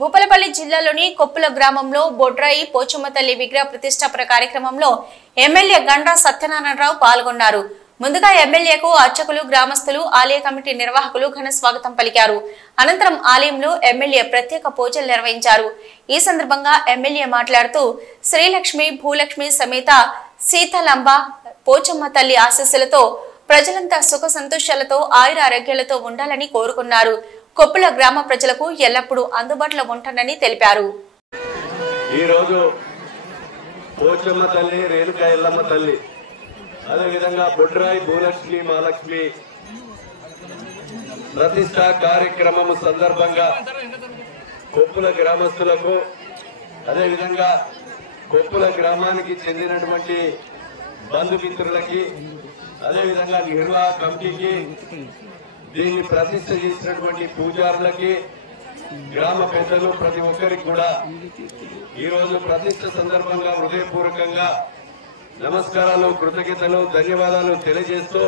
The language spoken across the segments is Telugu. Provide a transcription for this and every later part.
భూపాలపల్లి జిల్లాలోని కొప్పుల గ్రామంలో బొడ్రాయి పోచమ్మ తల్లి విగ్రహ ప్రతిష్టాపన కార్యక్రమంలో ఎమ్మెల్యే గండ్ర సత్యనారాయణరావు పాల్గొన్నారు. ముందుగా ఎమ్మెల్యేకు అర్చకులు, గ్రామస్తులు, ఆలయ కమిటీ నిర్వాహకులు ఘన స్వాగతం పలికారు. అనంతరం ఆలయంలో ఎమ్మెల్యే ప్రత్యేక పూజలు నిర్వహించారు. ఈ సందర్భంగా ఎమ్మెల్యే మాట్లాడుతూ శ్రీలక్ష్మి, భూలక్ష్మి సమేత సీతలంబ పోచమ్మ తల్లి ఆశీస్సులతో ప్రజలంతా సుఖ సంతోషాలతో ఆయుర ఆరోగ్యాలతో ఉండాలని కోరుకున్నారు. కొప్పుల గ్రామ ప్రజలకు ఎల్లప్పుడూ అందుబాటులో ఉంటానని తెలిపారు. ఈ రోజు పోచమ్మ తల్లి, రేణుకా ఎల్లమ్మ తల్లి, అదే విధంగా బొడ్రాయి భూలక్ష్మి, మహాలక్ష్మి ప్రతిష్టా కార్యక్రమం సందర్భంగా కొప్పుల గ్రామస్తులకు, అదే విధంగా కొప్పుల గ్రామానికి చెందినటువంటి బంధుమిత్రులకి, అదే విధంగా నిర్వాహక కమిటీకి, దీన్ని ప్రతిష్ట చేసినటువంటి పూజారులకి, గ్రామ పెద్దలు, ప్రతి ఒక్కరికి కూడా ఈ రోజు ప్రతిష్ట సందర్భంగా హృదయపూర్వకంగా నమస్కారాలు, కృతజ్ఞతలు, ధన్యవాదాలు తెలియజేస్తూ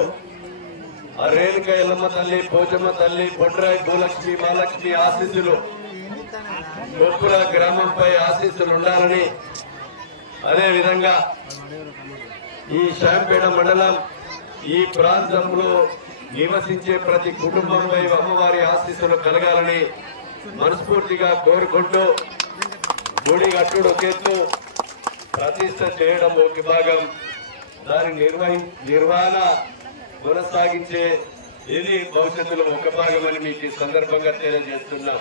ఆ రేణుకా ఎల్లమ్మ తల్లి, పోచమ్మ తల్లి, బొడ్రాయి భూలక్ష్మి, మహాలక్ష్మి ఆశీస్సులు కొప్పుల గ్రామంపై ఆశీస్సులు ఉండాలని, అదే విధంగా ఈ శాంపేట మండలం ఈ ప్రాంతంలో నివసించే ప్రతి కుటుంబంపై అమ్మవారి ఆశీస్సులు కలగాలని మనస్ఫూర్తిగా కోరుకుంటూ గుడి కట్టుడు ఒక ఎత్తు, ప్రతిష్ట చేయడం ఒక భాగం, దాని నిర్వహణ కొనసాగించే ఇది భవిష్యత్తులో ఒక భాగం అని మీకు ఈ సందర్భంగా తెలియజేస్తున్నాం.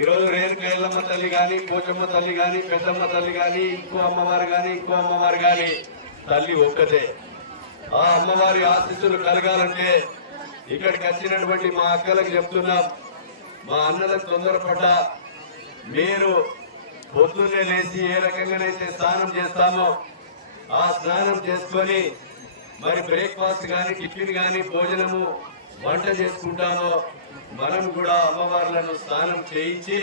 ఈరోజు రేణుకా ఎల్లమ్మ తల్లి గాని, పోచమ్మ తల్లి గాని, పెద్దమ్మ తల్లి గాని, ఇంకో అమ్మవారు గాని తల్లి ఒక్కతే. ఆ అమ్మవారి ఆశీస్సులు కలగాలంటే ఇక్కడికి వచ్చినటువంటి మా అక్కలకు చెప్తున్నాం, మా అన్నలకు తొందరపడ్డా మీరు పొద్దున్నే లేచి ఏ రకంగానైతే స్నానం చేస్తామో ఆ స్నానం చేసుకొని మరి బ్రేక్ఫాస్ట్ గాని, టిఫిన్ గాని, భోజనము, వంట చేసుకుంటామో మనం కూడా అమ్మవార్లను స్నానం చేయించి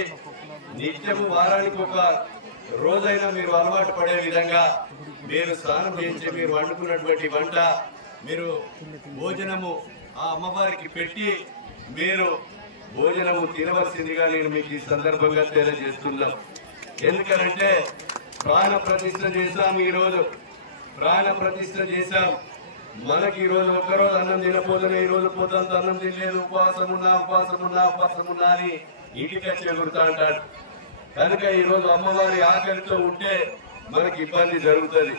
నిత్యము వారానికి ఒక రోజైనా మీరు అలవాటు పడే విధంగా మీరు స్నానం చేయించి మీరు వండుకున్నటువంటి వంట, మీరు భోజనము ఆ అమ్మవారికి పెట్టి మీరు భోజనము తినవలసిందిగా నేను మీకు ఈ సందర్భంగా తెలియజేస్తున్నాం. ఎందుకనంటే ప్రాణ ప్రతిష్ఠ చేశాం. ఈరోజు ప్రాణ ప్రతిష్ఠ చేశాం. మనకి ఈ రోజు ఒక్కరోజు అన్నం తినపోతేనే ఈ రోజు పొద్దుంత అన్నం తినలేదు, ఉపవాసం ఉన్నా అని ఇంటికి వచ్చి ఎగురుతా అంటాడు. కనుక ఈ రోజు అమ్మవారి ఆకలితో ఉంటే మనకి ఇబ్బంది జరుగుతుంది.